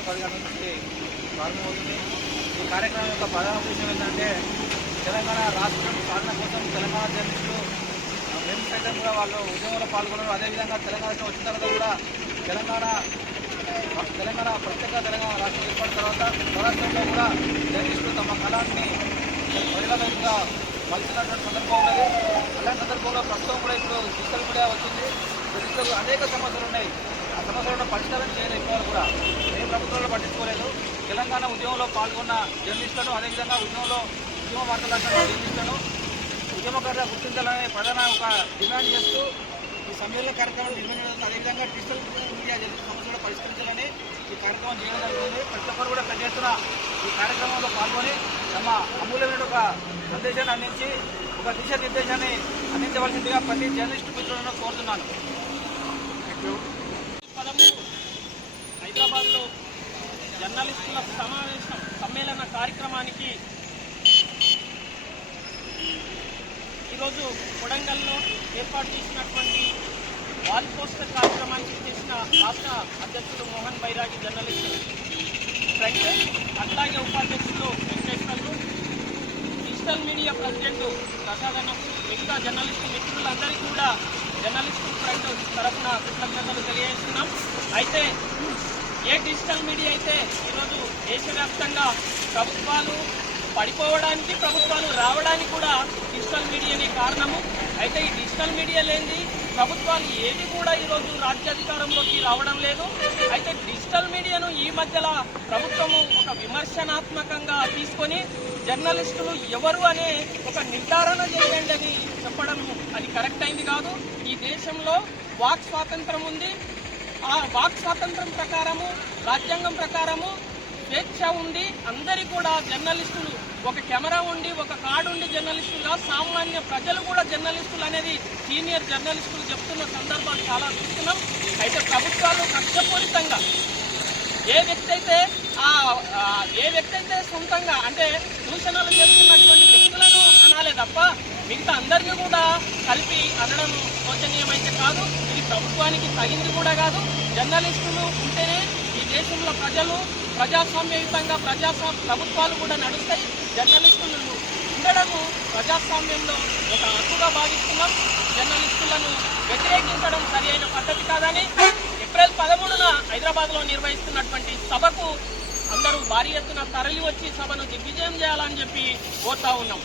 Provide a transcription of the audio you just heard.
ఉదయం పది నుంచి ప్రారంభమవుతుంది ఈ కార్యక్రమం యొక్క ప్రధాన ఉద్దేశం ఏంటంటే తెలంగాణ రాష్ట్రం సాధన కోసం తెలంగాణ జర్నలిస్టులు మేము సైతం కూడా వాళ్ళు ఉద్యమంలో పాల్గొన్నారు అదేవిధంగా తెలంగాణ వచ్చిన తర్వాత కూడా తెలంగాణ తెలంగాణ ప్రత్యేక తెలంగాణ రాష్ట్రం ఏర్పడిన తర్వాత స్వరాష్ట్రంలో కూడా జర్నలిస్టులు తమ కళాన్ని ప్రజల మలిచినటువంటి సందర్భం ఉన్నది. అలాంటి సందర్భంలో ప్రస్తుతం కూడా ఇప్పుడు డిజిటల్ మీడియా వచ్చింది. డిజిటల్ అనేక సమస్యలు ఉన్నాయి. ఆ సమస్యలను పరిష్కారం చేయలేదు ఇప్పటివరకు కూడా ఏ ప్రభుత్వంలో పట్టించుకోలేదు. తెలంగాణ ఉద్యమంలో పాల్గొన్న జర్నలిస్టులను అదేవిధంగా ఉద్యమంలో ఉద్యమ వార్తలను జర్నలిస్టులను ఉద్యమకారులు గుర్తించాలనే ప్రధాన ఒక డిమాండ్ చేస్తూ ఈ సమ్మేళన కార్యక్రమం నిర్వహించడం అదేవిధంగా డిజిటల్ మీడియా జరిగిన సమస్యలను పరిష్కరించాలని ఈ కార్యక్రమం చేయడం జరుగుతుంది ప్రతి ఒక్కరు కూడా పెద్ద ఎత్తున ఈ కార్యక్రమంలో పాల్గొని తమ అమూల్యమైన ఒక సందేశాన్ని అందించి ఒక దిశ నిర్దేశాన్ని అందించవలసిందిగా ప్రతి జర్నలిస్టు మిత్రులను కోరుతున్నాను. థ్యాంక్ యూ పదమూడు హైదరాబాద్లో జర్నలిస్టుల సమావేశం సమ్మేళన కార్యక్రమానికి ఈరోజు కొడంగల్లో ఏర్పాటు చేసినటువంటి వాల్ పోస్టర్ కార్యక్రమానికి చేసిన రాష్ట్ర అధ్యక్షుడు మోహన్ బైరాగి జర్నలిస్టు ఫ్రెండ్ అట్లాగే ఉపాధ్యక్షుడు వెంకటేశ్వర్లు డిజిటల్ మీడియా ప్రెసిడెంట్ ప్రసాదన్నకు మిగతా జర్నలిస్టు మిత్రులందరికీ కూడా జర్నలిస్టు ఫ్రంట్ తరఫున కృతజ్ఞతలు తెలియజేస్తున్నాం. అయితే ఏ డిజిటల్ మీడియా అయితే ఈరోజు దేశవ్యాప్తంగా ప్రభుత్వాలు పడిపోవడానికి ప్రభుత్వాలు రావడానికి కూడా డిజిటల్ మీడియానే కారణము. అయితే ఈ డిజిటల్ మీడియా లేనిది ప్రభుత్వాలు ఏవి కూడా ఈరోజు రాజ్యాధికారంలోకి రావడం లేదు. అయితే డిజిటల్ మీడియాను ఈ మధ్యలో ప్రభుత్వము ఒక విమర్శనాత్మకంగా తీసుకొని జర్నలిస్టులు ఎవరు అనే ఒక నిర్ధారణ చేయండి అని చెప్పడం అది కరెక్ట్ అయింది కాదు. ఈ దేశంలో వాక్ స్వాతంత్రం ఉంది. ఆ వాక్ స్వాతంత్రం ప్రకారము రాజ్యాంగం ప్రకారము స్వేచ్ఛ ఉంది. అందరి కూడా జర్నలిస్టులు ఒక కెమెరా ఉండి ఒక కార్డు ఉండి జర్నలిస్టులుగా సామాన్య ప్రజలు కూడా జర్నలిస్టులు అనేది సీనియర్ జర్నలిస్టులు చెప్తున్న సందర్భాలు చాలా చూస్తున్నాం. అయితే ప్రభుత్వాలు కక్షపూరితంగా ఏ వ్యక్తి అయితే ఆ ఏ వ్యక్తి అయితే సొంతంగా అంటే సూచనలు చేస్తున్నటువంటి వ్యక్తులను అనాలే తప్ప మిగతా అందరినీ కూడా కలిపి అనడం శోచనీయమైతే కాదు. ఇది ప్రభుత్వానికి తగింది కూడా కాదు. జర్నలిస్టులు ఉంటేనే ఈ దేశంలో ప్రజలు ప్రజాస్వామ్యయుతంగా ప్రజాస్వా ప్రభుత్వాలు కూడా నడుస్తాయి. జర్నలిస్టులు ఉండడము ప్రజాస్వామ్యంలో ఒక హక్కుగా భావిస్తున్నాం. జర్నలిస్టులను వ్యతిరేకించడం సరి అయిన పద్ధతి కాదని ఏప్రిల్ పదమూడున హైదరాబాద్లో నిర్వహిస్తున్నటువంటి సభకు అందరూ భారీ ఎత్తున తరలి వచ్చి సభను దిగ్విజయం చేయాలని చెప్పి కోరుతా ఉన్నాం.